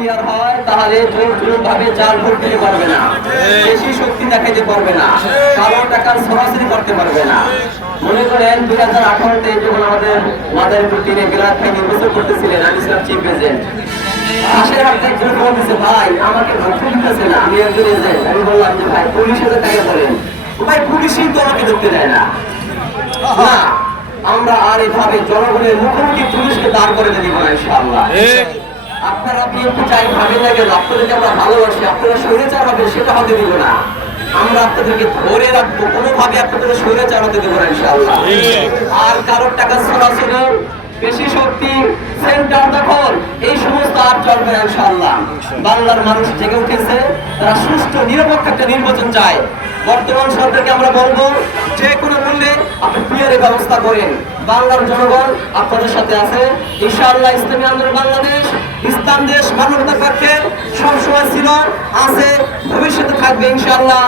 Peer হয় তাহলে জোর জোর ভাবে চাল ভোট দিতে পারবে না। বেশি শক্তি দেখাইতে পারবে না। কালো টাকার সরাসরি করতে পারবে না। মনে করেন দুই হাজার আঠারোতে যখন আমাদের মাদারীপুর নির্বাচন করতেছিলেন আমি ছিলাম চিফ প্রেসিডেন্ট পাশের হাতে একজন ফোন ভাই আমাকে ভোট দিতেছে না। আমি একজন এজেন্ট আমি বললাম যে ভাই পুলিশের তাকে বলেন ভাই পুলিশই তো আমাকে ধরতে দেয় না। না আমরা আর এভাবে জনগণের মুখোমুখি পুলিশকে দাঁড় করে দিব না ইনশাআল্লাহ। আপনারা চাই ভাবে লাগে? আমরা ভালোবাসি, আপনারা সেটা হতে দিব না। আমরা আপনাদেরকে ধরে রাখব আপনাদের দেবো না আর কারোর টাকা বেশি শক্তি সেন্টার দখল, এই সমস্ত আর চলবে ইনশাআল্লাহ। বাংলার মানুষ জেগে উঠেছে, তারা সুষ্ঠু, নিরপেক্ষ একটা নির্বাচন চায়। বর্তমান সরকারকে আমরা বলব, যে কোনো মূল্যে আপনি পিয়ারের ব্যবস্থা করেন। বাংলার জনগণ আপনাদের সাথে আছে। ইনশাআল্লাহ ইসলামী আন্দোলন বাংলাদেশ, ইসলাম দেশ মানবতার পক্ষে সবসময় ছিল, আছে, ভবিষ্যতে থাকবে ইনশাআল্লাহ।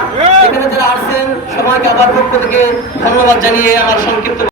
এখানে যারা আসছেন সবাইকে আবার পক্ষ থেকে ধন্যবাদ জানিয়ে আমার সংক্ষিপ্ত